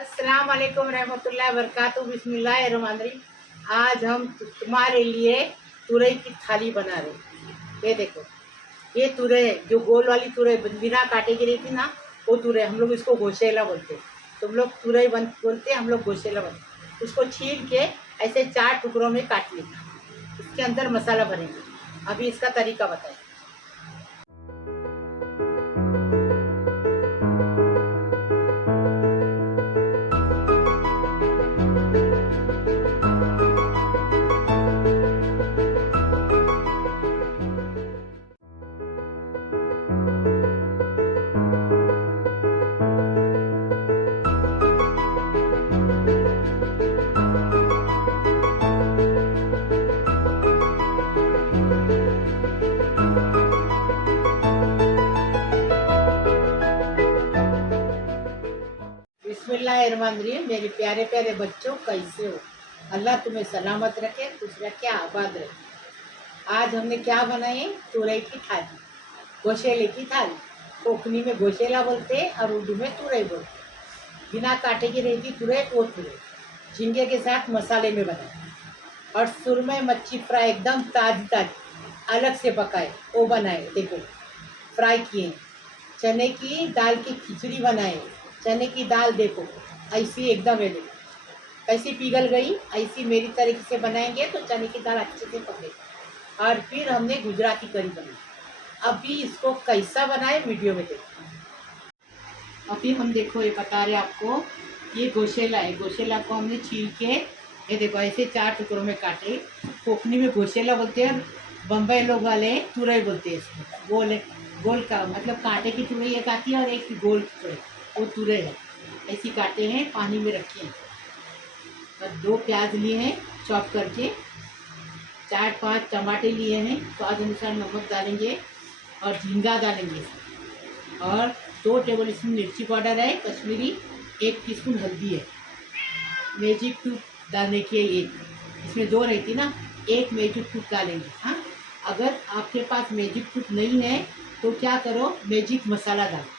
अस्सलाम वालेकुम रहमतुल्लाहि वबरकातुहू। बिस्मिल्लाहिर्रहमानिर्रहीम। आज हम तुम्हारे लिए तुरई की थाली बना रहे हैं। ये देखो, ये तुरई है, जो गोल वाली तुरई बिना काटे की रहती ना, वो तुरई। हम लोग इसको गोशेला बोलते हैं। तुम लोग तुरई बोलते हैं, हम लोग गोशेला बोलते हैं। उसको छील के ऐसे 4 टुकड़ों में काट लेना। इसके अंदर मसाला भरेंगे। अभी इसका तरीका बताएं। बिस्मिल्लाहिर्रहमानिर्रहीम। मेरे प्यारे प्यारे बच्चों, कैसे हो? अल्लाह तुम्हें सलामत रखे, खुश रखे, आबाद रखे। आज हमने क्या बनाई? तुरई की थाली, गोशेले की थाली। कोकनी में गोशेला बोलते हैं और उर्दू में तुरई बोलते हैं। बिना कांटे की रहती तुरई, वो तुरई झींगे के साथ मसाले में बनाए। और सुरमई मच्छी फ्राई एकदम ताजी ताजी अलग से पकाए, वो बनाए। देखो, फ्राई किए। चने की दाल की खिचड़ी बनाए। चने की दाल देखो ऐसी एकदम है, देखो कैसी पिघल गई। ऐसी मेरी तरीके से बनाएंगे तो चने की दाल अच्छे से पकेगी। और फिर हमने गुजराती करी बनाई। अभी इसको कैसा बनाए वीडियो में देखो। अभी हम देखो, ये बता रहे आपको, ये गोशेला है। गोशेला को हमने छील के, ये देखो ऐसे 4 टुकड़ों में काटे। कोकनी में गोशेला बोलते हैं, बम्बई लोग वाले तुरई बोलते हैं इसको। गोल गोल का मतलब कांटे की तुरई एक आती है और एक गोल तुरई, वो तुरई है। ऐसी काटे हैं, पानी में रखे हैं। और 2 प्याज लिए हैं चॉप करके। 4-5 टमाटे लिए हैं। स्वाद अनुसार नमक डालेंगे और झींगा डालेंगे। और 2 टेबल स्पून मिर्ची पाउडर है कश्मीरी। 1 टीस्पून हल्दी है। मैजिक टूथ डालने की है एक, इसमें 2 रहती ना, 1 मैजिक टूथ डालेंगे। हाँ, अगर आपके पास मैजिक टूथ नहीं है तो क्या करो, मैजिक मसाला डालो।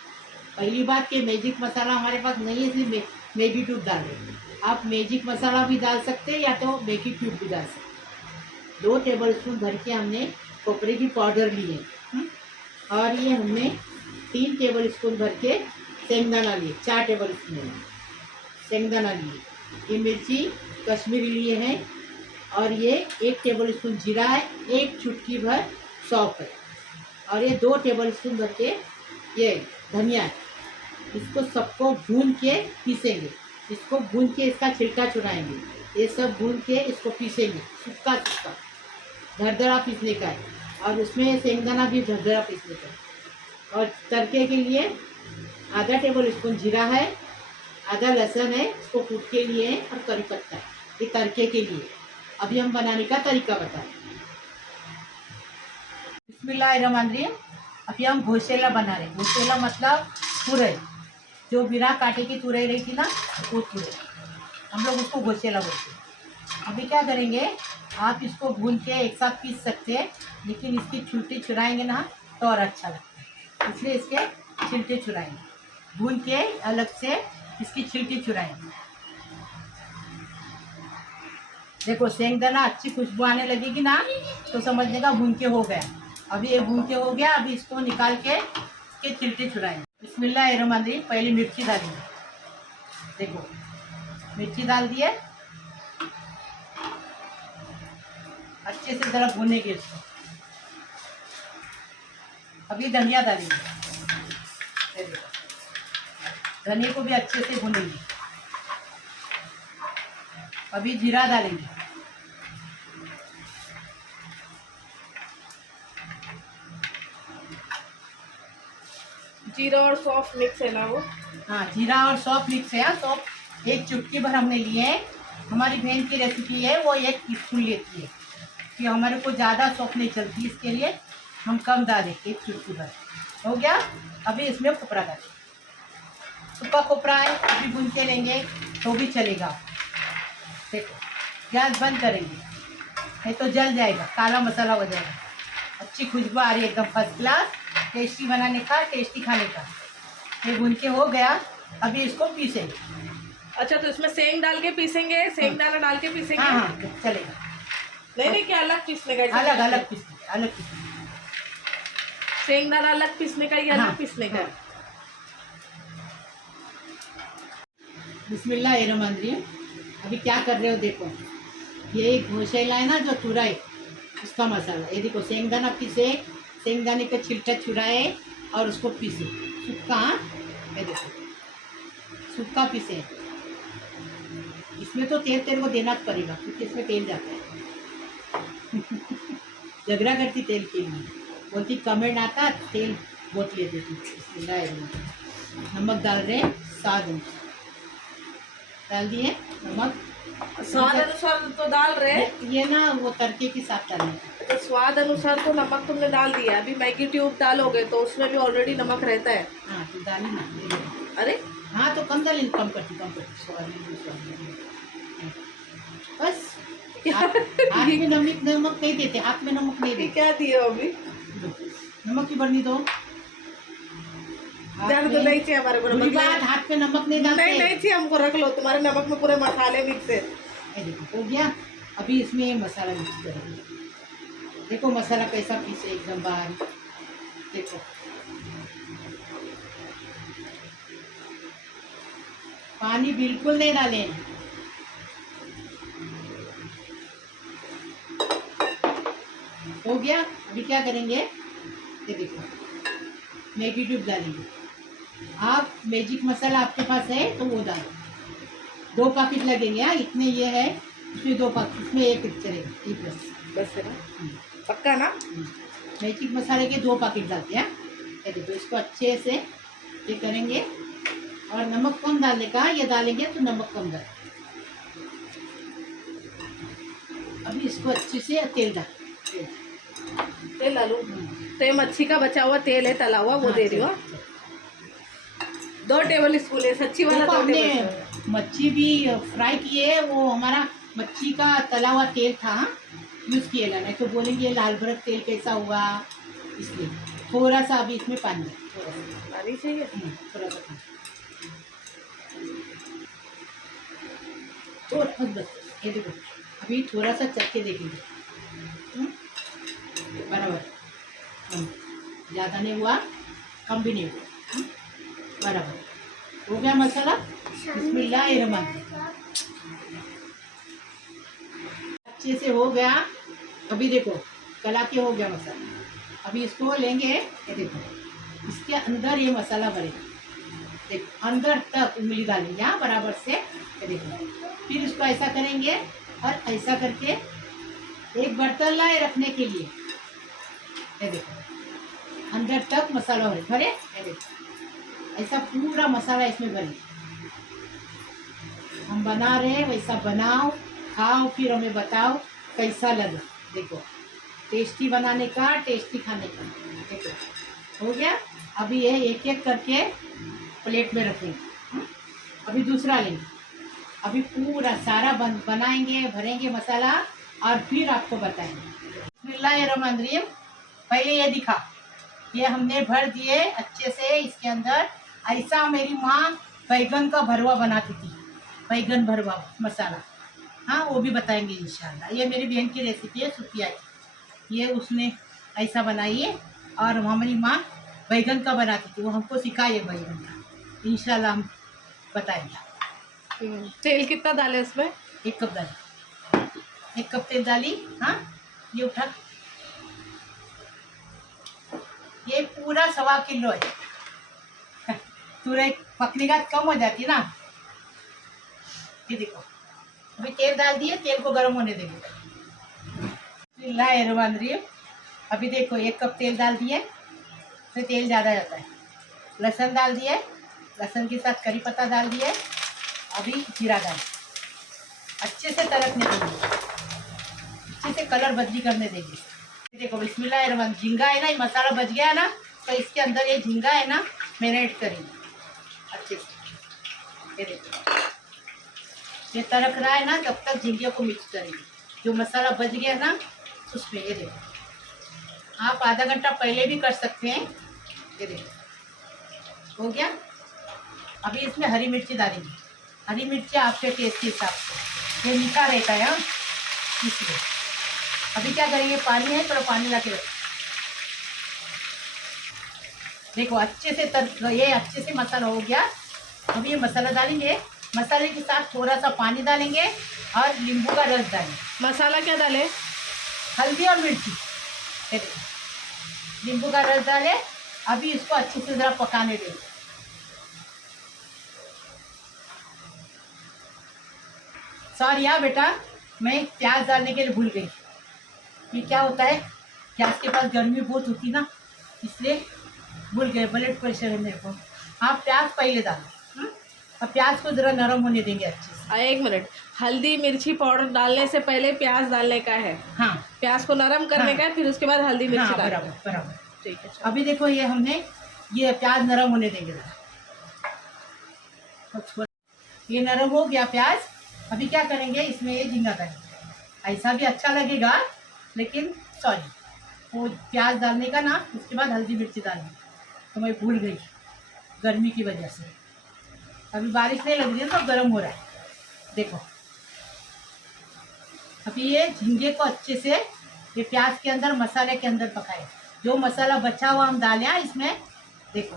पहली बात कि मैजिक मसाला हमारे पास नहीं है, इसलिए मैगी ट्यूब डाल रहे। आप मैजिक मसाला भी डाल सकते हैं या तो मैगी ट्यूब भी डाल सकते हैं। 2 टेबल स्पून भर के हमने खोपरे की पाउडर ली है। और ये हमने 3 टेबल स्पून भर के शेंगदाना लिए। 4 टेबल स्पून शेंगदाना लिए। ये मिर्ची कश्मीरी लिए हैं। और ये 1 टेबल स्पून जीरा है। 1 चुटकी भर सौंफ है। और ये 2 टेबल स्पून भर के ये धनिया है। इसको सबको भून के पीसेंगे। इसको भून के इसका छिलका छुड़ाएंगे। ये सब भून के इसको पीसेंगे, सूखा सूखा दरदरा पीसने का है। और उसमें शेंगदाना भी दरदरा पीसने का है। और तड़के के लिए आधा टेबल स्पून जीरा है, आधा लहसुन है, इसको कूट के लिए है, और करी पत्ता है, ये तड़के के लिए। अभी हम बनाने का तरीका बताएं। बिस्मिल्लाहिर्रहमानिर्रहीम। अभी हम गोशेला बना रहे हैं। गोशेला मतलब तुरई, जो बिना कांटे की तुरई रहती ना, वो तुरई हम लोग उसको गोशेला बोलते हैं। अभी क्या करेंगे, आप इसको भून के एक साथ पीस सकते हैं, लेकिन इसकी छिलटे छुड़ाएंगे ना तो और अच्छा लगता है, इसलिए इसके छिलटे छुड़ाएंगे। भून के अलग से इसकी छिलटे छुड़ाएंगे। देखो, शेंगदाना अच्छी खुशबू आने लगेगी ना तो समझने का भून के हो गया। अभी ये भून के हो गया। अभी इसको निकाल के इसके छिलटे छुड़ाएंगे। बिस्मिल्लाहिर्रहमानिर्रहीम। पहले मिर्ची डालेंगे। देखो, मिर्ची डाल दिए, अच्छे से ज़रा भूनेंगे इसको। अभी धनिया डालेंगे। देखो, धनिया को भी अच्छे से भूनेंगे। अभी जीरा डालेंगे। जीरा और सौंफ मिक्स है ना वो? हाँ, जीरा और सौंफ मिक्स है। सौंफ 1 चुटकी भर हमने लिए है। हमारी बहन की रेसिपी है, वो 1 टीस्पून लेती है, कि हमारे को ज़्यादा सौंफ नहीं चलती, इसके लिए हम कम डालें। 1 चुटकी भर हो गया। अभी इसमें खोपरा डालें। सूखा खोपरा है, अभी भून के लेंगे तो भी चलेगा। देखो, गैस बंद करेंगे, नहीं तो जल जाएगा, काला मसाला हो जाएगा। अच्छी खुशबू आ रही है, एकदम फर्स्ट क्लास, टेस्टी बनाने का, टेस्टी खाने का। ये भून के हो गया। अभी इसको पीसेंगे। अच्छा, तो इसमें सेंग डाल के पीसेंगे, सेंग दाना डाल के पीसेंगे? हाँ हाँ चलेगा। नहीं क्या अलग पीसने का? अलग अलग पीसने, अलग पीसने। सेंग दाना अलग पीसने का, ये हाँ, अलग पीसने का? हाँ। बिस्मिल्लाहिर्रहमानिर्रहीम। अभी क्या कर रहे हो देखो, ये घोशेला है ना जो तुरई, उसका मसाला। ये देखो सेंगदाना पीसे, सेंगदाने का छिलका छुड़ाए और उसको पीसे सूखा। ये देखो सूखा पीसे। इसमें तो तेल तेल को देना पड़ेगा क्योंकि इसमें तेल जाता है। झगड़ा करती तेल के लिए, बोलती कमेंट आता तेल बहुत लेती थी। बिस्मिल्लाहिर्रहमानिर्रहीम। नमक डाल रहे स्वाद अनुसार, डाल दिए नमक। स्वाद अनुसार तो डाल रहे, ये ना वो तड़के के साथ डालने का। तो स्वाद अनुसार तो नमक तुमने डाल दिया। अभी मैगी ट्यूब डालोगे तो उसमें भी ऑलरेडी नमक रहता है। हाँ तो डाली ना। अरे हाँ तो कम डाली, कम करती स्वाद बस। हाथ में नमक नहीं देते, हाथ में नमक नहीं देते। क्या दिए अभी? नमक की बर्नी दो। दर्द नहीं चाहिए हमारे को बुरी बात, हाथ में नमक नहीं डालते। नहीं चाहिए हमको, रख लो। तुम्हारे नमक में पूरे मसाले मिक्स है। देखो हो गया। अभी इसमें ये मसाला मिक्स करेंगे। देखो मसाला कैसा पीसे एकदम बारीक। देखो पानी बिल्कुल नहीं डालें। हो गया। अभी क्या करेंगे, ये देखो मैगी ट्यूब डालेंगे। आप मैजिक मसाला आपके पास है तो वो डालो। 2 पैकेट लगेंगे। हाँ इतने ये है, इसमें 2 पैकेट, इसमें एक चलेगा, एक बस है ना? पक्का ना? मैजिक मसाले के 2 पैकेट डालते हैं। ये देखो इसको अच्छे से ये करेंगे। और नमक कम डालने का, ये डालेंगे तो नमक कम डालें। अभी इसको अच्छे से तेल डाल, तेल डालू? तो ये मच्छी का बचा हुआ तेल है तला हुआ, वो दे रही हो। 2 टेबल स्पून है, सच्ची वाला। तो हमने मच्छी भी फ्राई किए, वो हमारा मच्छी का तला हुआ तेल था, यूज़ किए ला। नहीं तो बोलेंगे लाल भरत तेल कैसा हुआ, इसलिए थोड़ा सा अभी इसमें पानी पानी चाहिए, थोड़ा सा पानी। तो बस ये देखो अभी थोड़ा सा चख के देखेंगे। बराबर, ज़्यादा नहीं हुआ, कम भी नहीं हुआ, बराबर हो गया मसाला। बिस्मिल्लाहिर्रहमानिर्रहीम। अच्छे से हो गया। अभी देखो कला के हो गया मसाला। अभी इसको लेंगे, ये देखो इसके अंदर ये मसाला भरेगा। देखो अंदर तक उंगली डालेंगे, यहाँ बराबर से। ये देखो फिर इसको ऐसा करेंगे और ऐसा करके एक बर्तन लाए रखने के लिए। ये देखो अंदर तक मसाला भरे। ये देखो ऐसा पूरा मसाला इसमें भरे। हम बना रहे हैं, वैसा बनाओ, खाओ, फिर हमें बताओ कैसा लगा। देखो टेस्टी बनाने का, टेस्टी खाने का। देखो हो गया। अभी ये एक एक करके प्लेट में रखेंगे। अभी दूसरा लेंगे। अभी पूरा सारा बनाएंगे, भरेंगे मसाला और फिर आपको बताएंगे। बिस्मिल्लाहिर्रहमानिर्रहीम। पहले ये दिखा, ये हमने भर दिए अच्छे से इसके अंदर। ऐसा मेरी माँ बैगन का भरवा बनाती थी, बैगन भरवा मसाला। हाँ वो भी बताएंगे इंशाल्लाह। ये मेरी बहन की रेसिपी है, सुफिया की। ये उसने ऐसा बनाई है और हमारी माँ बैगन का बनाती थी, वो हमको सिखाई है बैगन का। इंशाल्लाह हम बताएंगे। तेल कितना डाले उसमें? 1 कप डाली, 1 कप तेल डाली। हाँ ये उठा, ये पूरा 1.25 किलो है। तुरई पकने का कम हो जाती ना। ये देखो अभी तेल डाल दिए, तेल को गर्म होने देंगे। बिस्मिल्लाहिर्रहमानिर्रहीम। अभी देखो 1 कप तेल डाल दिए, तो तेल ज़्यादा जाता है। लहसुन डाल दिए, लहसुन के साथ करी पत्ता डाल दिए। अभी जीरा डाल, अच्छे से तड़कने देंगे, अच्छे से कलर बदली करने देंगे। देखो बिस्मिल्लाहिर्रहमानिर्रहीम। झींगा है ना, ये मसाला बच गया ना, तो इसके अंदर ये झींगा है ना मैरिनेट करेंगे अच्छे से। ये देखो ये तड़क रहा है ना, तब तक झींगे को मिक्स करेंगे। जो मसाला बच गया ना उसमें, ये देखो आप आधा घंटा पहले भी कर सकते हैं। ये देखो हो गया। अभी इसमें हरी मिर्ची डालेंगे, हरी मिर्ची आपके टेस्ट के हिसाब से, ये मीठा रहता है इसलिए। अभी क्या करेंगे, पानी है थोड़ा पानी ला के रख। देखो अच्छे से ये अच्छे से मसाला हो गया। अब ये मसाला डालेंगे, मसाले के साथ थोड़ा सा पानी डालेंगे और नींबू का रस डालेंगे। मसाला क्या डाले? हल्दी और मिर्ची, नींबू का रस डाले। अभी इसको अच्छे से ज़रा पकाने देंगे। सॉरी यार बेटा, मैं प्याज डालने के लिए भूल गई। ये क्या होता है, गैस के पास गर्मी बहुत होती ना, इसलिए भूल गए। ब्लड प्रेशर है मेरे को। आप प्याज पहले डालो और प्याज को ज़रा नरम होने देंगे अच्छे से। एक मिनट, हल्दी मिर्ची पाउडर डालने से पहले प्याज डालने का है? हाँ, प्याज को नरम करने का है, फिर उसके बाद हल्दी मिर्ची डालना है। बराबर बराबर, ठीक है। अभी देखो ये हमने ये प्याज नरम होने देंगे। ये नरम हो गया प्याज। अभी क्या करेंगे, इसमें ये झींगा करेंगे। ऐसा भी अच्छा लगेगा, लेकिन सॉरी वो प्याज डालने का ना, उसके बाद हल्दी मिर्ची डालनी, तो मैं भूल गई गर्मी की वजह से। अभी बारिश नहीं लग रही है तो गर्म हो रहा है। देखो अभी ये झींगे को अच्छे से ये प्याज के अंदर मसाले के अंदर पकाए। जो मसाला बचा हुआ हम डालें इसमें। देखो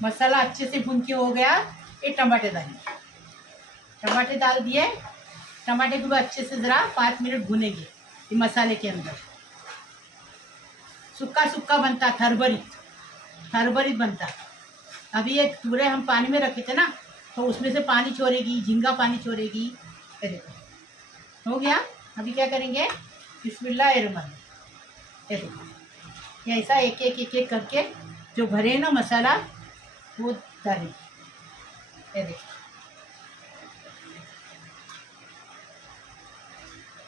मसाला अच्छे से भून के हो गया। ये टमाटर डालेंगे, टमाटर डाल दिए। टमाटर को भी अच्छे से ज़रा 5 मिनट भूनेंगे ये मसाले के अंदर। सूखा सूखा बनता, थरबरीत बनता। अभी ये पूरे हम पानी में रखे थे ना, तो उसमें से पानी छोड़ेगी, झींगा पानी छोड़ेगी। ये देखो हो गया। अभी क्या करेंगे, बिस्मिल्लाहिर्रहमानिर्रहीम। ये देखो ये ऐसा एक एक करके जो भरे ना मसाला वो डालेंगे। ये देखो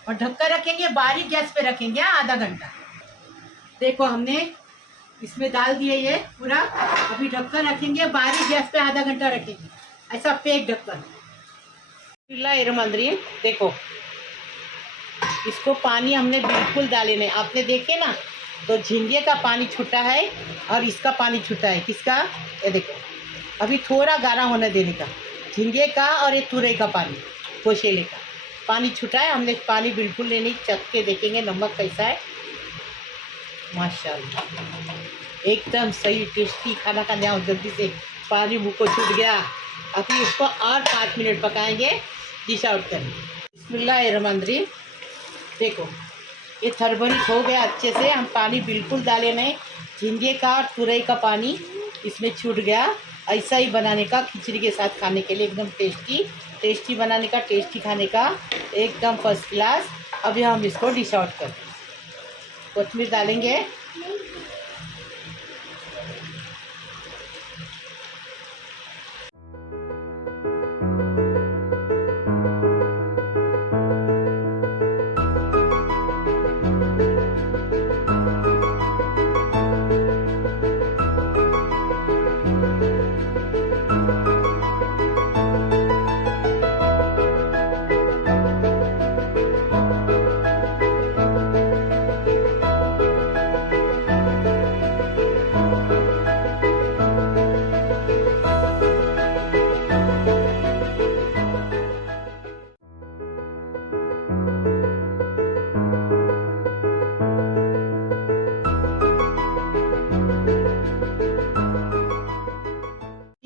और ढक्कन रखेंगे, बारीक गैस पे रखेंगे आधा घंटा। देखो हमने इसमें डाल दिए ये पूरा। अभी ढक्कन रखेंगे, बारीक गैस पे आधा घंटा रखेंगे, ऐसा पैक ढक्कन। बिस्मिल्लाहिर्रहमानिर्रहीम। देखो इसको पानी हमने बिल्कुल डाले नहीं। आपने देखे ना, तो झींगे का पानी छूटा है और इसका पानी छूटा है। किसका, ये देखो। अभी थोड़ा गाढ़ा होने देने का, झींगे का और ये तुरई का पानी, गोशेले का पानी छूटा है। हमने पानी बिल्कुल नहीं, चख के देखेंगे नमक कैसा है। माशाल्लाह एकदम सही टेस्टी खाना खाने आओ जल्दी से। पानी मुँह को छूट गया। अभी इसको और 5 मिनट पकाएंगे, डिश आउट करेंगे। बिस्मिल्लाहिर्रहमानिर्रहीम। देखो ये थरबरीत हो गया अच्छे से। हम पानी बिल्कुल डाले नहीं, झींगे का और तुरई का पानी इसमें छूट गया। ऐसा ही बनाने का खिचड़ी के साथ खाने के लिए एकदम टेस्टी बनाने का, टेस्टी खाने का एकदम फर्स्ट क्लास। अभी हम इसको डिश आउट करें। कोथिमीर डालेंगे।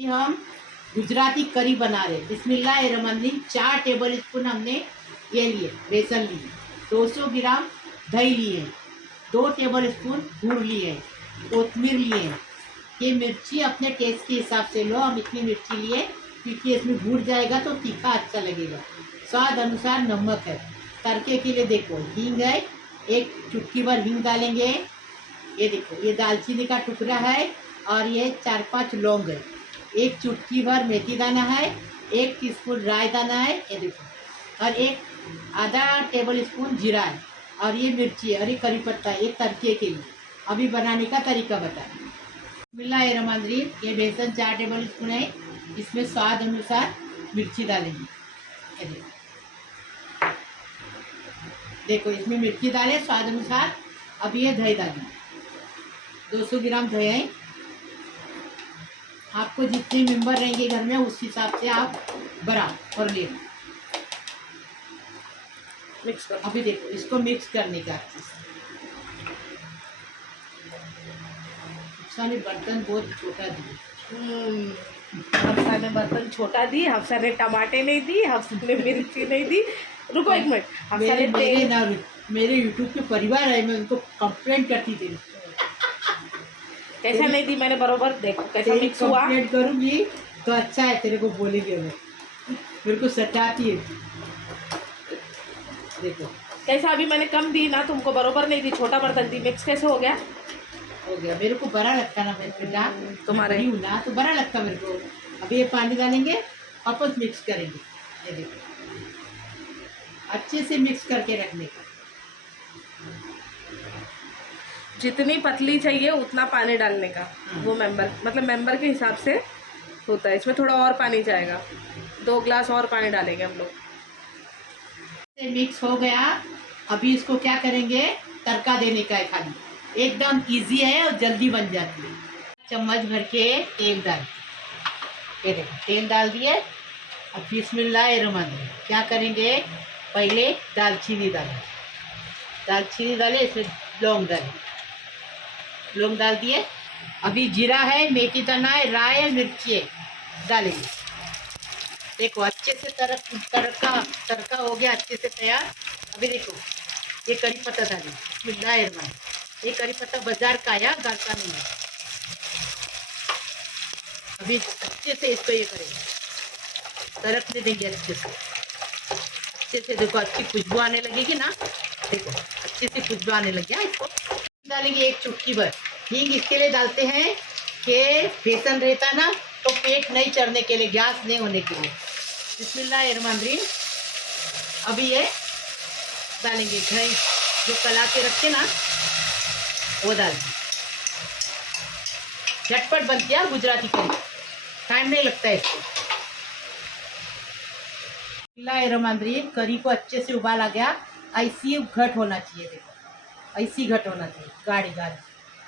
हम गुजराती करी बना रहे। बिस्मिल्लाहिर्रहमानिर्रहीम। 4 टेबल स्पून हमने ये लिए बेसन लिए, 200 ग्राम दही लिए, 2 टेबल स्पून गुड़ लिए, कोथिमीर लिए। ये मिर्ची अपने टेस्ट के हिसाब से लो। हम इतनी मिर्ची लिए क्योंकि इसमें भूड़ जाएगा तो तीखा अच्छा लगेगा। स्वाद अनुसार नमक है। तड़के के लिए देखो हींग है, 1 चुटकी भर हींग डालेंगे। ये देखो ये दालचीनी का टुकड़ा है और ये 4-5 लौंग है। 1 चुटकी भर मेथी दाना है, 1 टीस्पून राई दाना है। ये देखो और 1 आधा टेबल स्पून जीरा है और ये मिर्ची है और ये करी पत्ता है। ये तड़के के लिए। अभी बनाने का तरीका बताएं। बिस्मिल्लाहिर्रहमानिर्रहीम। ये बेसन 4 टेबल स्पून है। इसमें स्वाद अनुसार मिर्ची डालेंगे। ये देखो इसमें मिर्ची डालें स्वाद अनुसार। अब ये दही डालेंगे, 200 ग्राम दही है। आपको जितने मेंबर रहेंगे घर में उस हिसाब से आप बड़ा और ले लो। मिक्स कर। अभी देखो इसको मिक्स करने का सारे बर्तन बहुत छोटा दिए। हफ्सा ने बर्तन छोटा दी, हफ्सा ने टमाटे नहीं दी, हफ्सा ने मिर्ची नहीं दी। रुको एक मिनट, हफ्सा ने मेरे यूट्यूब के परिवार है, मैं उनको कंप्लेंट करती थी। कैसा नहीं दी मैंने, बरोबर देखो कैसा मिक्स हुआ। कंप्लेंट करूंगी तो अच्छा है, तेरे को बोलेंगे मैं, मेरे को सताती है। देखो कैसा अभी मैंने कम दी ना तुमको, बरोबर नहीं दी, छोटा बर्तन दी, मिक्स कैसे हो गया? हो गया, मेरे को बड़ा लगता ना, मेरे बेटा तुम्हारे बड़ी हूँ ना तो बड़ा लगता मेरे को। अभी ये पानी डालेंगे, वापस मिक्स करेंगे। ये देखो अच्छे से मिक्स करके रखने का। जितनी पतली चाहिए उतना पानी डालने का। वो मेंबर मतलब मेंबर के हिसाब से होता है। इसमें थोड़ा और पानी जाएगा, 2 ग्लास और पानी डालेंगे हम लोग। मिक्स हो गया, अभी इसको क्या करेंगे, तड़का देने का है खाली। एकदम इजी है और जल्दी बन जाती है। चम्मच भर के तेल डाल, ये देखो तेल डाल दिए। अब बिस्मिल्लाहिर्रहमानिर्रहीम क्या करेंगे, पहले दालचीनी डालें, दालचीनी डाले, इसमें लौंग डालें, लौंग डाल दिए। अभी जीरा है, मेथी दाना है, राई है, मिर्ची है, डालेंगे। देखो अच्छे से तड़का हो गया, अच्छे से तैयार। अभी देखो ये करी पत्ता डालेंगे, बिस्मिल्लाहिर्रहमानिर्रहीम। ये करी पत्ता बाजार का आया, घर का नहीं है। अभी अच्छे से इसको ये करेंगे, तड़कने देंगे अच्छे से। देखो अच्छी खुशबू आने लगेगी ना, देखो अच्छे से खुशबू आने लग गया। इसको डालेंगे एक चुटकी भर हींग, इसके लिए डालते हैं कि बेसन रहता ना तो पेट नहीं चढ़ने के लिए, गैस नहीं होने के लिए। बिस्मिल्लाहिर्रहमानिर्रहीम। अभी ये डालेंगे घी, जो कला के रखते ना वो डाल दी। झटपट बन गया गुजराती करी, टाइम नहीं लगता है इसको। बिस्मिल्लाहिर्रहमानिर्रहीम। करी को अच्छे से उबाल आ गया, ऐसी घट होना चाहिए। देखो ऐसी घट होना चाहिए,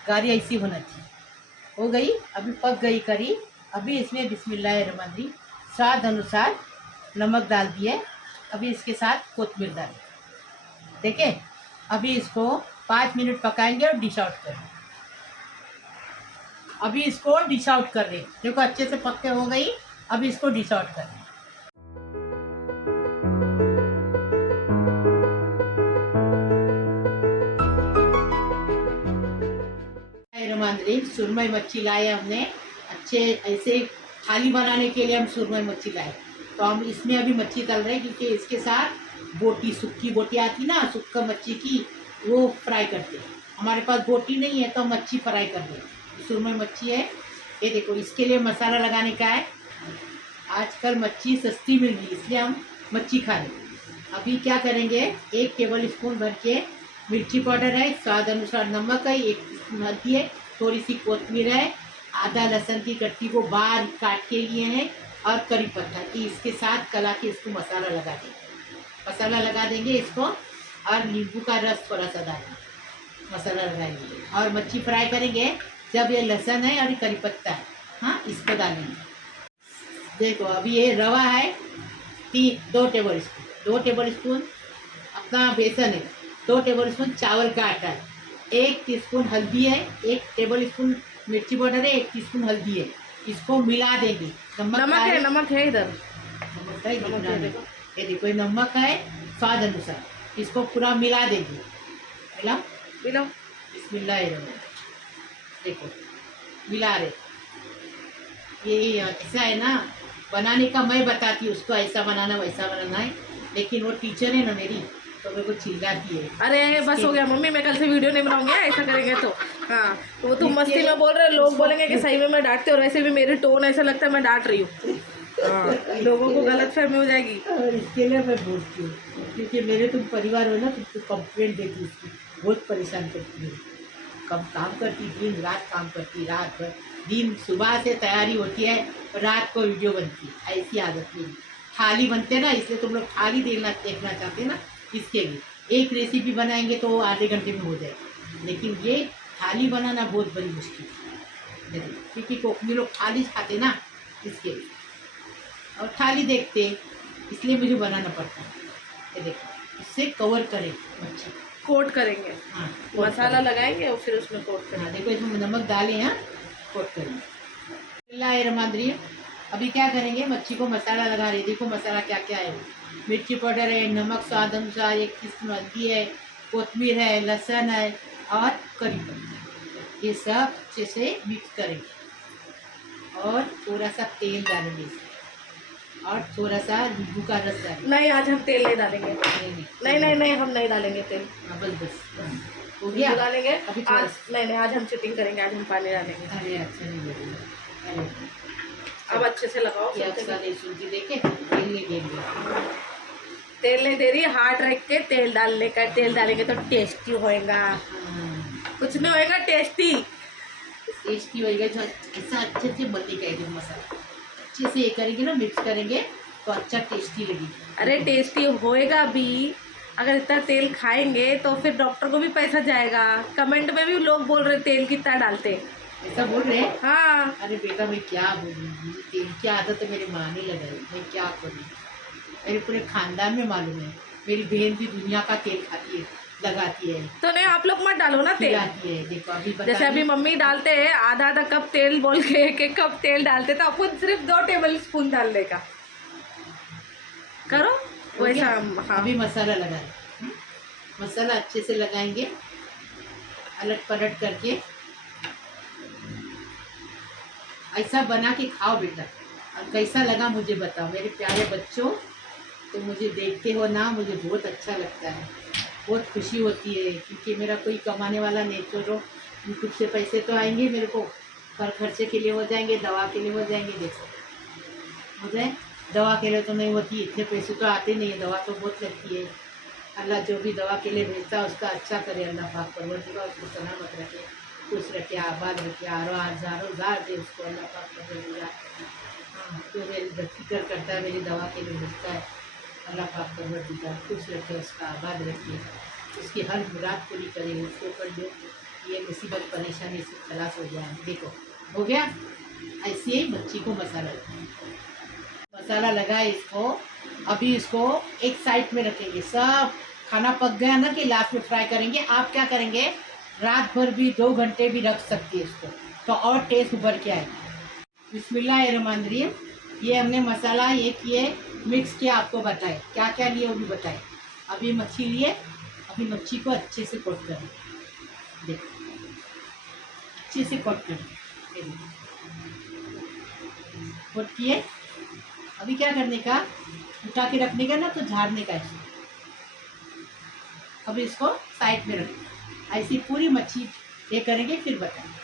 गाढ़ी ऐसी होना चाहिए। हो गई, अभी पक गई करी। अभी इसमें बिस्मिल्लाहिर्रहमानिर्रहीम स्वाद अनुसार नमक डाल दिए। अभी इसके साथ कोतमीर डालें, ठीक है। अभी इसको 5 मिनट पकाएंगे और डिश आउट करेंगे। अभी इसको डिश आउट कर रहे, देखो अच्छे से पक के हो गई। अभी इसको डिश आउट कर रहे। सुरमई मच्छी लाए हमने, अच्छे ऐसे थाली बनाने के लिए हम सुरमई मच्छी लाए। तो हम इसमें अभी मच्छी तल रहे हैं, क्योंकि इसके साथ बोटी, सूखी बोटी आती ना, सूखा मच्छी की, वो फ्राई करते हैं। हमारे पास बोटी नहीं है तो हम मच्छी फ्राई कर दें। सुरमई मच्छी है, ये देखो। इसके लिए मसाला लगाने का है। आजकल मच्छी सस्ती मिल रही है, इसलिए हम मच्छी खा रहे हैं। अभी क्या करेंगे, 1 टेबल स्पून भर के मिर्ची पाउडर है, स्वाद अनुसार नमक है, 1 स्पून हल्दी है, थोड़ी सी कोतमीर है, आधा लहसुन की कट्टी को बाहर काट के लिए हैं, और करी पत्ता की इसके साथ कला के इसको मसाला लगा देंगे इसको, और नींबू का रस थोड़ा सा डालेंगे, मसाला लगाएंगे और मच्छी फ्राई करेंगे। जब ये लहसुन है और करी पत्ता है, हाँ, इसको डालेंगे। देखो अभी ये रवा है 2 टेबल स्पून अपना बेसन है, 2 टेबल स्पून चावल का आटा है, 1 टीस्पून हल्दी है, 1 टेबल स्पून मिर्ची पाउडर है, 1 टीस्पून हल्दी है। इसको मिला देंगे। नमक है इधर, ये देखो ये नमक है स्वाद अनुसार, इसको पूरा मिला देंगे। मिलाओ। बिस्मिल्लाहिर्रहमानिर्रहीम। देखो मिला रहे, ये ऐसा है ना बनाने का, मैं बताती हूँ उसको, ऐसा बनाना वैसा बनाना है, लेकिन वो टीचर है ना मेरी, तो मेरे को चिल्लाती है। अरे बस हो गया मम्मी, मैं कल से वीडियो नहीं बनाऊंगी ऐसा करेंगे तो। हाँ, वो तुम मस्ती में बोल रहे, लोग बोलेंगे कि सही में मैं डांटते हो, वैसे भी मेरी टोन ऐसा लगता है मैं डांट रही हूँ। हाँ, लोगों को गलत फहमी हो जाएगी। और इसके लिए मैं बोलती हूँ, क्योंकि मेरे तुम परिवार हो ना, तो कंप्लेंट देती उसकी, बहुत परेशान करती है। कम काम करती, दिन रात काम करती, रात भर, दिन सुबह से तैयारी होती है, रात को वीडियो बनती है, ऐसी आदत नहीं। थाली बनते ना, इसलिए तुम लोग थाली देखना चाहते ना, इसके लिए एक रेसिपी बनाएंगे तो आधे घंटे में हो जाएगी, लेकिन ये थाली बनाना बहुत बड़ी मुश्किल है। ये देखो, क्योंकि कोकनी लोग थाली खाते ना, इसके लिए, और थाली देखते, इसलिए मुझे बनाना पड़ता है। ये देखो, इससे कवर करें मच्छी, कोट करेंगे, हाँ मसाला लगाएंगे और फिर उसमें कोट हाँ करेंगे। देखो, इसमें नमक डाले हैं, कोट करेंगे। बिस्मिल्लाहिर्रहमानिर्रहीम। अभी क्या करेंगे, मच्छी को मसाला लगा रहे। देखो मसाला क्या क्या है, मिर्ची पाउडर है, नमक स्वाद अनुसार, 1 टीस्पून हल्दी है, कोतमीर है, लहसुन है और करी पत्ता, ये सब अच्छे से मिक्स करेंगे और थोड़ा सा तेल डालेंगे इसमें, और थोड़ा सा नींबू का रस डालेंगे। नहीं, आज हम तेल नहीं डालेंगे। नहीं, हम नहीं डालेंगे तेल। हाँ, बस हो गया गया। डालेंगे अभी आज। नहीं, आज हम चिटिंग करेंगे, आज हम पानी डालेंगे। अरे अच्छा नहीं लगेगा। अरे अब अच्छे से लगाओ। क्या अच्छा नहीं सुनती, देखे तेल नहीं देंगे, तेल नहीं दे रही, हाथ रख के तेल डालने का। तेल डालेंगे तो टेस्टी होएगा, कुछ नहीं होएगा, टेस्टी टेस्टी होएगा। जो ऐसा अच्छे से बनेगा एकदम मसाला, अच्छे से ये करेंगे ना, मिक्स करेंगे तो अच्छा टेस्टी लगेगी। अरे टेस्टी होएगा भी। अगर इतना तेल खाएंगे तो फिर डॉक्टर को भी पैसा जाएगा। कमेंट में भी लोग बोल रहे तेल कितना डालते। ऐसा बोल रहे हैं? हाँ, अरे बेटा मैं क्या बोलूँ, तेल की आदत तो मेरी माँ ने लगाई, मैं क्या करूँ, मेरे पूरे खानदान में मालूम है। मेरी बहन भी दुनिया का तेल खाती है, लगाती है, तो नहीं आप लोग मत डालो ना तेल। खिलाती है। देखो अभी बता जैसे अभी मम्मी डालते हैं आधा आधा कप तेल बोल के 1 कप तेल डालते, तो अपन सिर्फ 2 टेबल स्पून डालने का करो वैसा। हाँ, अभी मसाला लगा रहे, मसाला अच्छे से लगाएंगे, अलट पलट करके। ऐसा बना के खाओ बेटा, और कैसा लगा मुझे बताओ मेरे प्यारे बच्चों। तो मुझे देखते हो ना, मुझे बहुत अच्छा लगता है, बहुत खुशी होती है, क्योंकि मेरा कोई कमाने वाला नहीं। छोड़ो, यूट्यूब से पैसे तो आएंगे मेरे को, घर खर्चे के लिए हो जाएंगे, दवा के लिए हो जाएंगे। देखो हो जाए, दवा के लिए तो नहीं होती, इतने पैसे तो आते नहीं है, दवा तो बहुत लगती है। अल्लाह जो भी दवा के लिए भेजता है उसका अच्छा करे, अल्लाह पाक परवरदिगार उसको सलामत रखे, खुश रखे, आबाद रखे, हज़ारों दे उसको अल्लाह पाक परवरदिगार। हाँ, तो मेरी फिक्र करता है, मेरी दवा के लिए भेजता है, अल्लाह पाक परवरदिगार खुश रखे, उसका आबाद रखे, उसकी हर मुराद पूरी करे, उसके ऊपर जो ये मुसीबत परेशानी से खलास हो जाए। देखो हो गया। ऐसे ही मच्छी को मसाला लगाए इसको। अभी इसको एक साइड में रखेंगे, सब खाना पक गया ना कि लास्ट में फ्राई करेंगे। आप क्या करेंगे, रात भर भी 2 घंटे भी रख सकती है इसको, तो और टेस्ट उभर के आएगा। बिस्मिल्लाहिर्रहमानिर्रहीम। ये हमने मसाला ये किए, मिक्स किया, आपको बताए क्या क्या लिए वो भी बताए। अभी मच्छी लिए, अभी मच्छी को अच्छे से कोट करें। देखो अच्छे से कोट करें, कोट किए। अभी क्या करने का, उठा के रखने का ना, तो झाड़ने का इसको। अभी इसको साइड में रखें, ऐसी पूरी मच्छी ये करेंगे, फिर बताएंगे।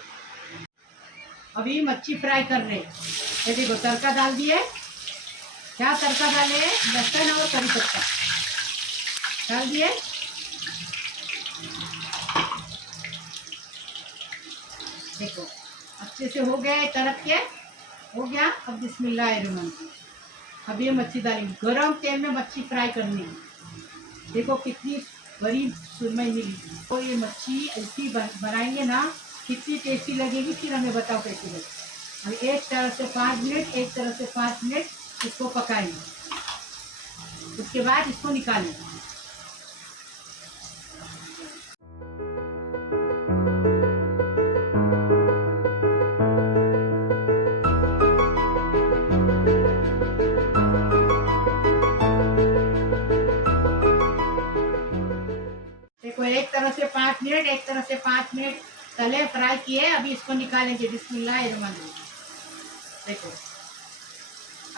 अभी मच्छी फ्राई कर रहे हैं। ये देखो तड़का डाल दिए। क्या तड़का डाले, लहसुन और करी पत्ता डाल दिए। देखो अच्छे से हो गए, तड़क के हो गया। अब बिस्मिल्लाहिर्रहमानिर्रहीम। अब ये मच्छी डालेंगे, गरम तेल में मच्छी फ्राई करनी है। देखो कितनी बड़ी सुरमई मिली। तो ये मच्छी ऐसी बनाएंगे ना, कितनी टेस्टी लगेगी, फिर हमें बताओ कैसी लगी। अब एक तरफ से 5 मिनट, एक तरफ से 5 मिनट इसको पकाएंगे, उसके बाद इसको निकालेंगे। देखो एक तरफ से 5 मिनट, एक तरफ से 5 मिनट तले फ्राई किए। अभी इसको निकालेंगे। बिस्मिल्लाहिर्रहमानिर्रहीम। देखो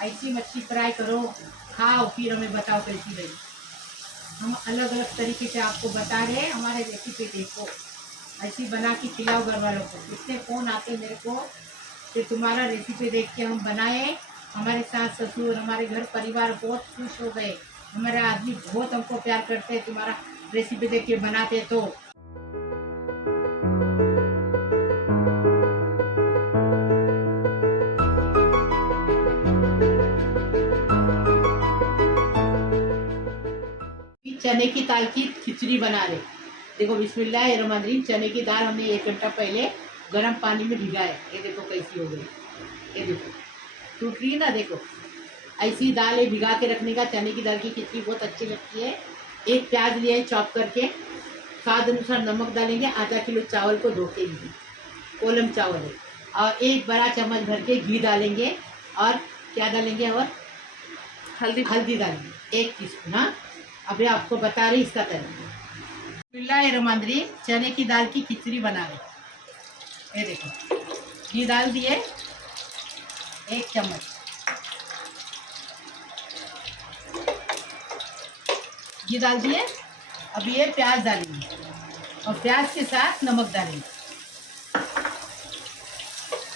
ऐसी मच्छी फ्राई करो, खाओ, फिर हमें बताओ कैसी लगी। हम अलग अलग तरीके से आपको बता रहे हैं, हमारे रेसिपी देखो, ऐसी बना के खिलाओ घर वालों को। इतने फ़ोन आते मेरे को कि तुम्हारा रेसिपी देख के हम बनाए, हमारे सास ससुर हमारे घर परिवार बहुत खुश हो गए, हमारे आदमी बहुत हमको प्यार करते हैं, तुम्हारा रेसिपी देख के बनाते तो। चने की दाल की खिचड़ी बना रहे। देखो बिस्मिल्लाहिर्रहमानिर्रहीम। चने की दाल हमने 1 घंटा पहले गर्म पानी में भिगाए, ये देखो कैसी हो गई, ये देखो टूट रही ना, देखो ऐसी दाल है भिगा के रखने का। चने की दाल की खिचड़ी बहुत अच्छी लगती है। एक प्याज लिया है चॉप करके, स्वाद अनुसार नमक डालेंगे, आधा किलो चावल को धो के लिए, कोलम चावल है, और एक बड़ा चम्मच भर के घी डालेंगे, और क्या डालेंगे, और हल्दी डालेंगे 1 टीस्पून। हाँ, अभी आपको बता रही इसका तरीका। बिस्मिल्लाहिर्रहमानिर्रहीम, चने की दाल की खिचड़ी बना रहे। ये देखो घी डाल दिए 1 चम्मच, घी डाल दिए। अब ये प्याज डालेंगे, और प्याज के साथ नमक डालेंगे।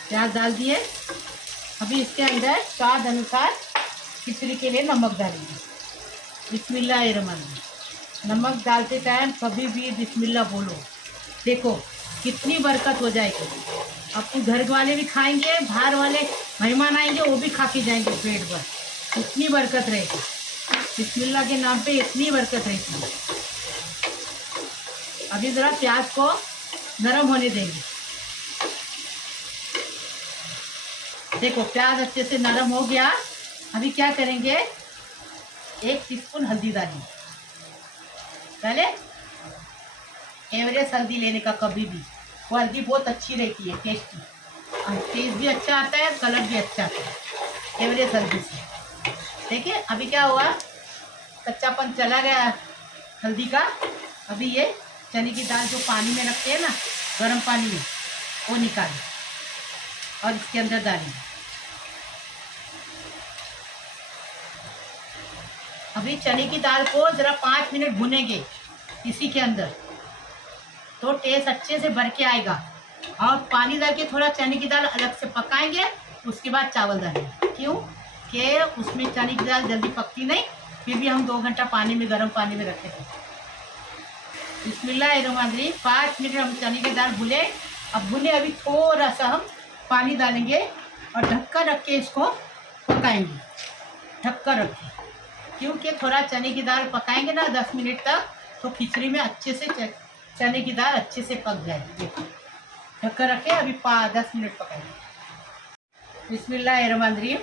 प्याज डाल दिए। अभी इसके अंदर स्वाद अनुसार खिचड़ी के लिए नमक डालेंगे। बिस्मिल्लाहिर्रहमानिर्रहीम, नमक डालते टाइम कभी भी बिस्मिल्लाह बोलो, देखो कितनी बरकत हो जाएगी। अपने घर वाले भी खाएंगे, बाहर वाले मेहमान आएंगे वो भी खा के जाएंगे पेट भर, इतनी बरकत रहेगी। बिस्मिल्लाह के नाम पे इतनी बरकत रहती है। अभी ज़रा प्याज को नरम होने देंगे। देखो प्याज अच्छे से नरम हो गया। अभी क्या करेंगे, 1 टीस्पून हल्दी डालेंगे। पहले एवरेस्ट हल्दी लेने का, कभी भी वो हल्दी बहुत अच्छी रहती है, टेस्टी, और टेस्ट भी अच्छा आता है, कलर भी अच्छा आता है एवरेस्ट हल्दी से। देखिए अभी क्या हुआ, कच्चापन चला गया हल्दी का। अभी ये चने की दाल जो पानी में रखते हैं ना, गर्म पानी में, वो निकालें और इसके अंदर डालेंगे। अभी चने की दाल को ज़रा 5 मिनट भुनेंगे इसी के अंदर, तो टेस्ट अच्छे से भर के आएगा। और पानी डाल के थोड़ा चने की दाल अलग से पकाएंगे, उसके बाद चावल डालेंगे। क्यों कि उसमें चने की दाल जल्दी पकती नहीं, फिर भी हम 2 घंटा पानी में, गर्म पानी में रखे थे। बिस्मिल्लाहिर्रहमानिर्रहीम, 5 मिनट हम चने की दाल भुने। अब भुने अभी थोड़ा सा हम पानी डालेंगे और ढक्कन रख के इसको पकाएंगे, ढक्कन रख के। क्योंकि थोड़ा चने की दाल पकाएंगे ना 10 मिनट तक, तो खिचड़ी में अच्छे से चने की दाल अच्छे से पक जाएगी। देखो ढक्कन रखे, अभी 10 मिनट पकाएंगे। बिस्मिल्लाहिर्रहमानिर्रहीम,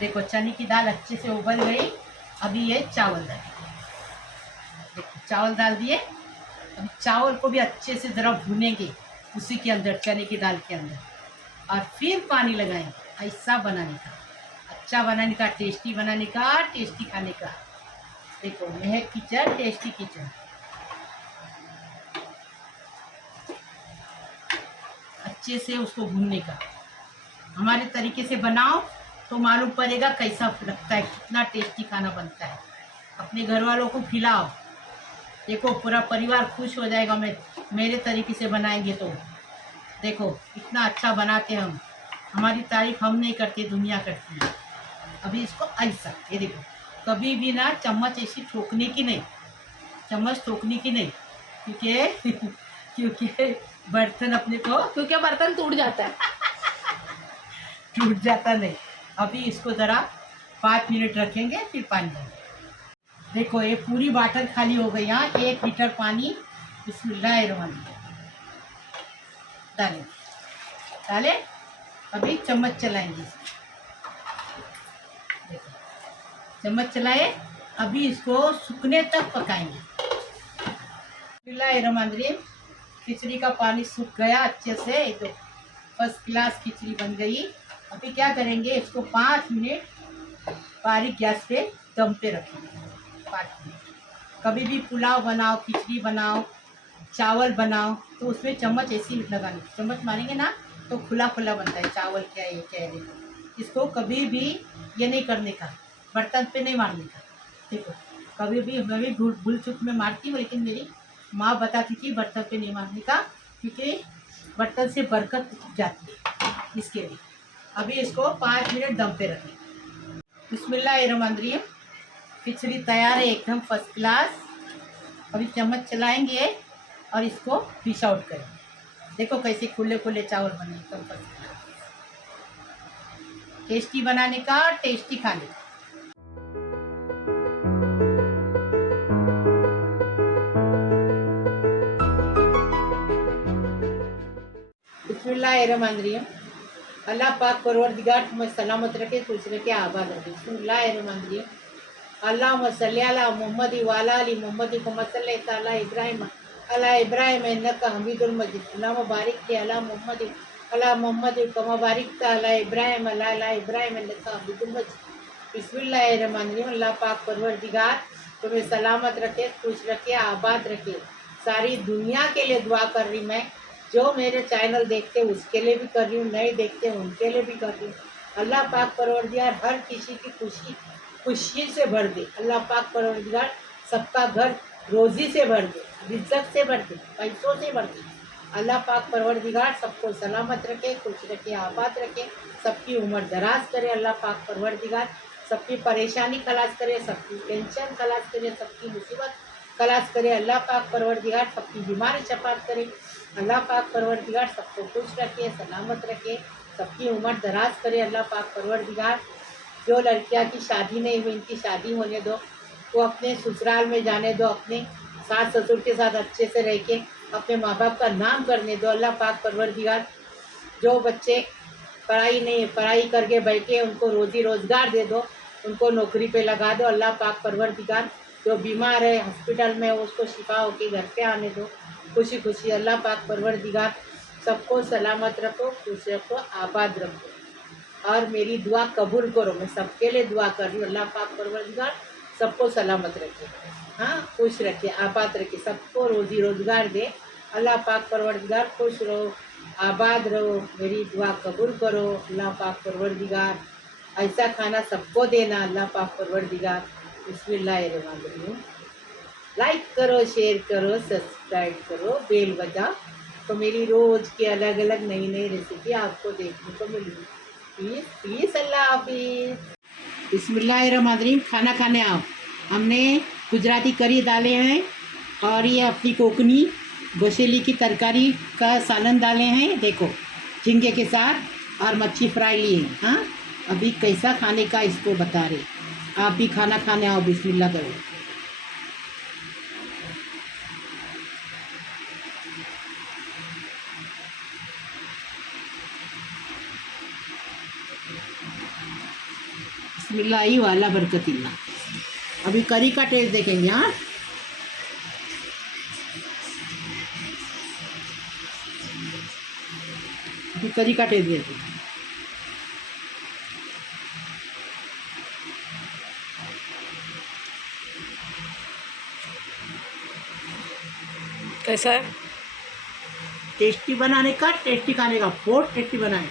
देखो चने की दाल अच्छे से उबल गई। अभी ये चावल डालेंगे। देखो चावल डाल दिए। अभी चावल को भी अच्छे से ज़रा भूनेंगे उसी के अंदर, चने की दाल के अंदर, और फिर पानी लगाएंगे। ऐसा बनाने का, अच्छा बनाने का, टेस्टी बनाने का, टेस्टी खाने का। देखो महक किचन, टेस्टी किचन। अच्छे से उसको भूनने का, हमारे तरीके से बनाओ तो मालूम पड़ेगा कैसा लगता है, कितना टेस्टी खाना बनता है। अपने घर वालों को खिलाओ, देखो पूरा परिवार खुश हो जाएगा। मेरे तरीके से बनाएंगे तो देखो इतना अच्छा बनाते हम, हमारी तारीफ हम नहीं करते, दुनिया करती है। अभी इसको ऐसा, ये देखो कभी भी ना चम्मच ऐसी ठोकने की नहीं, चम्मच ठोकने की नहीं, क्योंकि बर्तन अपने को, क्योंकि बर्तन टूट जाता है। टूट जाता नहीं। अभी इसको ज़रा 5 मिनट रखेंगे, फिर पानी डालेंगे। देखो ये पूरी बाटल खाली हो गई। यहाँ 1 लीटर पानी बिस्मिल्लाहिर्रहमानिर्रहीम डाले। अभी चम्मच चलाएंगे, देखो चम्मच चलाए। अभी इसको सूखने तक पकाएंगे। बिस्मिल्लाहिर्रहमानिर्रहीम, खिचड़ी का पानी सूख गया अच्छे से, एकदम फर्स्ट क्लास खिचड़ी बन गई। अभी क्या करेंगे, इसको 5 मिनट बारीक गैस पे दम पे रखेंगे। 5 मिनट। कभी भी पुलाव बनाओ, खिचड़ी बनाओ, चावल बनाओ, तो उसमें चम्मच ऐसी लगानी, चम्मच मारेंगे ना तो खुला खुला बनता है चावल। क्या है, क्या है, देखो इसको कभी भी ये नहीं करने का, बर्तन पे नहीं मारने का। देखो कभी भी, मैं भी भूल चूक में मारती हूँ, लेकिन मेरी माँ बताती थी बर्तन पे नहीं मारने का, क्योंकि बर्तन से बरकत जाती है, इसके लिए। अभी इसको 5 मिनट दम पे रखें। बिस्मिल्लाहिर्रहमानिर्रहीम, खिचड़ी तैयार है एकदम फर्स्ट क्लास। अभी चम्मच चलाएंगे और इसको डिश आउट करेंगे। देखो कैसे खुले खुले चावल बने, एकदम फर्स्ट क्लास। टेस्टी बनाने का, टेस्टी खाने का। बिस्मिल्लाहिर्रहमानिर्रहीम। अल्लाह पाक परवरदिगार तुम्हें सलामत रखे, खुश रखे, आबाद रखे। बिस्मिल्लाहिर्रहमानिर्रहीम। अल्लाहुम्मा सल्ली अला मुहम्मद व अला आलि मुहम्मद कमा सल्लैता अला इब्राहिम इन्नका हमीदुल मजीद। अल्लाहुम्मा बारिक अला मुहम्मद कमा बारिकता अला इब्राहिम इन्नका हमीदुल मजीद। बिस्मिल्लाहिर्रहमानिर्रहीम। अल्लाह पाक परवरदिगार तुम्हें सलामत रखे, खुश रखे, आबाद रखे। सारी दुनिया के लिए दुआ कर रही मैं, जो मेरे चैनल देखते उसके लिए भी कर रही हूँ, नहीं देखते उनके लिए भी कर रही हूँ। अल्लाह पाक परवरदिगार हर किसी की खुशी से भर दे। अल्लाह पाक परवरदिगार सबका घर रोजी से भर दे, इज्जत से भर दे, पैसों से भर दे। अल्लाह पाक परवरदिगार सबको सलामत रखे, खुश रखे, आबाद रखे, सबकी उम्र दराज करे। अल्लाह पाक परवरदिगार सबकी परेशानी खलास करे, सबकी टेंशन खलास करे, सबकी मुसीबत खलास करे। अल्लाह पाक परवरदिगार सबकी बीमारी शफात करे। अल्लाह पाक परवरदिगार सबको खुश रखे, सलामत रखे, सबकी उम्र दराज करे। अल्लाह पाक परवरदिगार जो लड़कियां की शादी नहीं हुई इनकी शादी होने दो, वो अपने ससुराल में जाने दो, अपने सास ससुर के साथ अच्छे से रह के अपने माँ बाप का नाम करने दो। अल्लाह पाक परवरदिगार जो बच्चे पढ़ाई करके बैठे उनको रोजी रोज़गार दे दो, उनको नौकरी पे लगा दो। अल्लाह पाक परवरदिगार जो बीमार है हॉस्पिटल में उसको शिफा होके घर पे आने दो, खुशी खुशी। अल्लाह पाक परवरदिगार सबको सलामत रखो, खुश रखो, आबाद रखो और मेरी दुआ कबूल करो। मैं सबके लिए दुआ कर रही हूँ। अल्लाह पाक परवरदिगार सबको सलामत रखे, हाँ, खुश रखे, आबाद रखे, सबको रोजी रोज़गार दे। अल्लाह पाक परवरदिगार खुश रहो, आबाद रहो, मेरी दुआ कबूल करो। अल्लाह पाक परवरदिगार ऐसा खाना सबको देना। अल्लाह पाक परवरदिगार। बिस्मिल्लाहिर्रहमानिर्रहीम। लाइक करो, शेयर करो, सब्सक्राइब करो, बेल बजाओ तो मेरी रोज़ की अलग अलग नई नई रेसिपी आपको देखने को मिलेगी। प्लीज़ प्लीज़, अल्लाह हाफिज़। बिस्मिल्लाहिर्रहमानिर्रहीम। खाना खाने आओ। हमने गुजराती करी डाले हैं और ये अपनी कोकनी गोशेली की तरकारी का सालन डाले हैं, देखो झींगे के साथ, और मच्छी फ्राई लिए हैं। हाँ, अभी कैसा खाने का इसको बता रहे। आप भी खाना खाने आओ, बिस्मिल्लाह करो। बिस्मिल्लाह वाला बरकतिल्ला। अभी करी का टेस्ट देखेंगे। हाँ, अभी करी का टेस्ट देखेंगे। कैसा है? टेस्टी बनाने का, टेस्टी खाने का, बहुत टेस्टी बनाए।